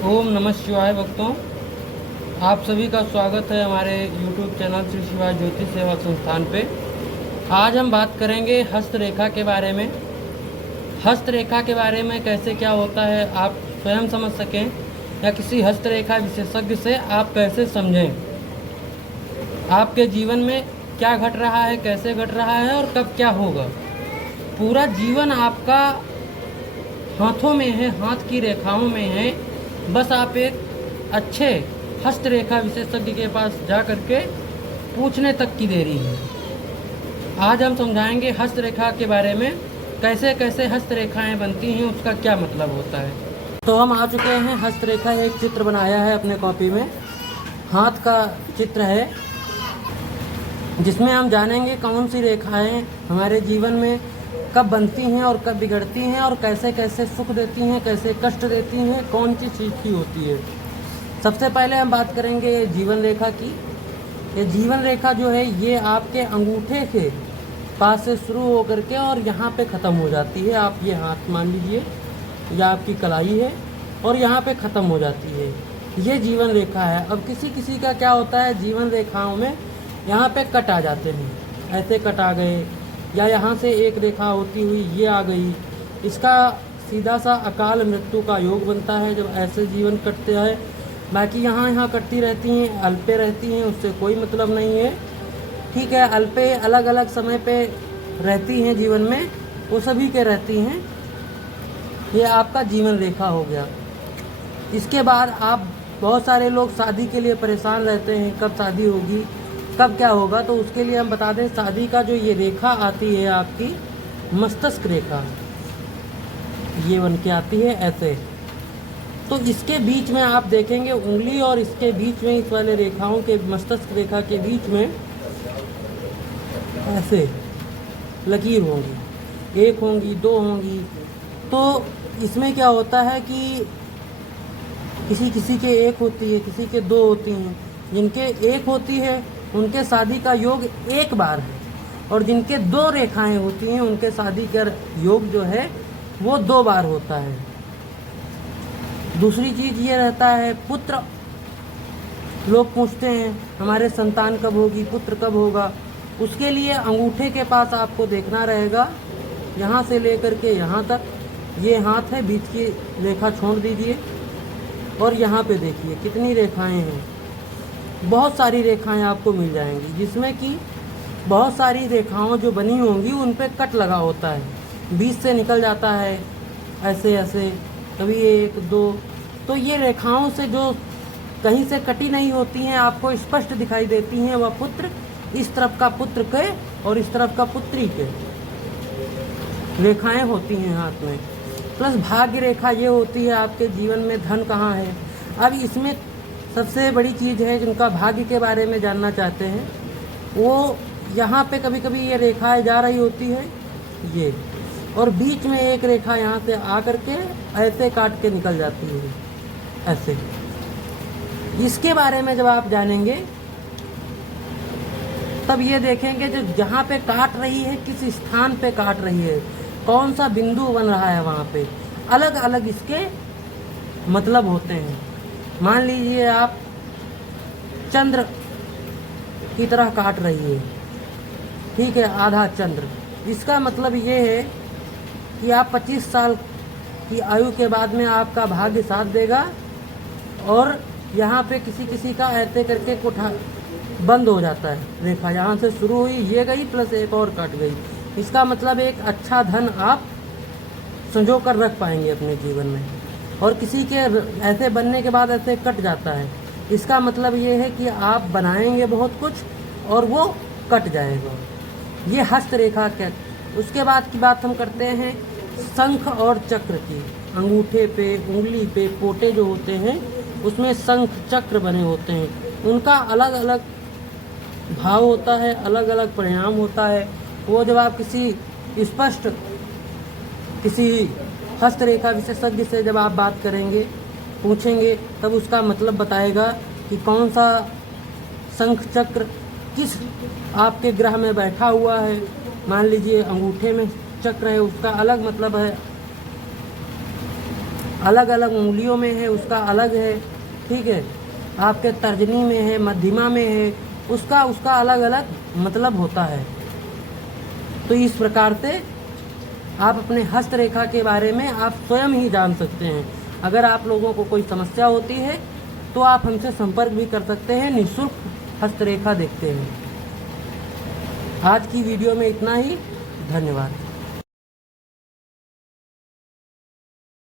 ओम नमः शिवाय भक्तों, आप सभी का स्वागत है हमारे YouTube चैनल श्री शिवाय ज्योतिष सेवा संस्थान पे। आज हम बात करेंगे हस्तरेखा के बारे में। हस्तरेखा के बारे में कैसे क्या होता है आप स्वयं समझ सकें या किसी हस्तरेखा विशेषज्ञ से आप कैसे समझें। आपके जीवन में क्या घट रहा है, कैसे घट रहा है और कब क्या होगा। पूरा जीवन आपका हाथों में है, हाथ की रेखाओं में है। बस आप एक अच्छे हस्तरेखा विशेषज्ञ के पास जा करके पूछने तक की देरी है। आज हम समझाएंगे हस्तरेखा के बारे में, कैसे कैसे हस्तरेखाएं बनती हैं, उसका क्या मतलब होता है। तो हम आ चुके हैं हस्तरेखा। एक चित्र बनाया है अपने कॉपी में, हाथ का चित्र है, जिसमें हम जानेंगे कौन सी रेखाएं हमारे जीवन में कब बनती हैं और कब बिगड़ती हैं और कैसे कैसे सुख देती हैं, कैसे कष्ट देती हैं, कौन सी चीज़ की होती है। सबसे पहले हम बात करेंगे जीवन रेखा की। ये जीवन रेखा जो है ये आपके अंगूठे के पास से शुरू होकर के और यहाँ पे ख़त्म हो जाती है। आप ये हाथ मान लीजिए, यह आपकी कलाई है और यहाँ पे ख़त्म हो जाती है। ये जीवन रेखा है। अब किसी किसी का क्या होता है, जीवन रेखाओं में यहाँ पे कट आ जाते हैं, ऐसे कट आ गए, या यहाँ से एक रेखा होती हुई ये आ गई। इसका सीधा सा अकाल मृत्यु का योग बनता है जब ऐसे जीवन कटते हैं। बाकी यहाँ कटती रहती हैं, अल्पे रहती हैं, उससे कोई मतलब नहीं है। ठीक है, अल्पे अलग अलग समय पे रहती हैं जीवन में, वो सभी के रहती हैं। ये आपका जीवन रेखा हो गया। इसके बाद आप बहुत सारे लोग शादी के लिए परेशान रहते हैं, कब शादी होगी, कब क्या होगा। तो उसके लिए हम बता दें, शादी का जो ये रेखा आती है आपकी मस्तिष्क रेखा, ये बन के आती है ऐसे। तो इसके बीच में आप देखेंगे उंगली और इसके बीच में, इस वाले रेखाओं के मस्तिष्क रेखा के बीच में ऐसे लकीर होंगी, एक होंगी, दो होंगी। तो इसमें क्या होता है कि किसी किसी के एक होती है, किसी के दो होती हैं। जिनके एक होती है उनके शादी का योग एक बार है, और जिनके दो रेखाएं होती हैं उनके शादी का योग जो है वो दो बार होता है। दूसरी चीज़ ये रहता है, पुत्र। लोग पूछते हैं हमारे संतान कब होगी, पुत्र कब होगा। उसके लिए अंगूठे के पास आपको देखना रहेगा, यहाँ से लेकर के यहाँ तक ये हाथ है, बीच की रेखा छोड़ दीजिए और यहाँ पे देखिए कितनी रेखाएं हैं। बहुत सारी रेखाएं आपको मिल जाएंगी, जिसमें कि बहुत सारी रेखाओं जो बनी होंगी उन पे कट लगा होता है, बीच से निकल जाता है ऐसे ऐसे, कभी एक दो। तो ये रेखाओं से जो कहीं से कटी नहीं होती हैं, आपको स्पष्ट दिखाई देती हैं, वह पुत्र, इस तरफ का पुत्र के और इस तरफ का पुत्री के रेखाएं होती हैं हाथ में। प्लस भाग्य रेखा ये होती है आपके जीवन में धन कहाँ है। अब इसमें सबसे बड़ी चीज़ है, जिनका भाग्य के बारे में जानना चाहते हैं, वो यहाँ पे कभी कभी ये रेखाएं जा रही होती है ये, और बीच में एक रेखा यहाँ से आकर के ऐसे काट के निकल जाती है ऐसे। इसके बारे में जब आप जानेंगे तब ये देखेंगे जो जहाँ पे काट रही है, किस स्थान पे काट रही है, कौन सा बिंदु बन रहा है, वहाँ पे अलग अलग इसके मतलब होते हैं। मान लीजिए आप चंद्र की तरह काट रही है, ठीक है, आधा चंद्र। इसका मतलब ये है कि आप 25 साल की आयु के बाद में आपका भाग्य साथ देगा, और यहाँ पे किसी किसी का ऐसे करके कोठा बंद हो जाता है रेखा, यहाँ से शुरू हुई ये गई प्लस एक और कट गई। इसका मतलब एक अच्छा धन आप संजो कर रख पाएंगे अपने जीवन में। और किसी के ऐसे बनने के बाद ऐसे कट जाता है, इसका मतलब ये है कि आप बनाएंगे बहुत कुछ और वो कट जाएगा। ये हस्तरेखा के। उसके बाद की बात हम करते हैं शंख और चक्र की। अंगूठे पे, उंगली पे पोटे जो होते हैं उसमें शंख चक्र बने होते हैं, उनका अलग अलग भाव होता है, अलग अलग परिणाम होता है। वो जब आप किसी हस्तरेखा विशेषज्ञ से जब आप बात करेंगे, पूछेंगे, तब उसका मतलब बताएगा कि कौन सा शंख चक्र किस आपके ग्रह में बैठा हुआ है। मान लीजिए अंगूठे में चक्र है, उसका अलग मतलब है, अलग अलग उंगलियों में है उसका अलग है, ठीक है। आपके तर्जनी में है, मध्यमा में है, उसका अलग अलग मतलब होता है। तो इस प्रकार से आप अपने हस्तरेखा के बारे में आप स्वयं ही जान सकते हैं। अगर आप लोगों को कोई समस्या होती है तो आप हमसे संपर्क भी कर सकते हैं, निःशुल्क हस्तरेखा देखते हैं। आज की वीडियो में इतना ही, धन्यवाद।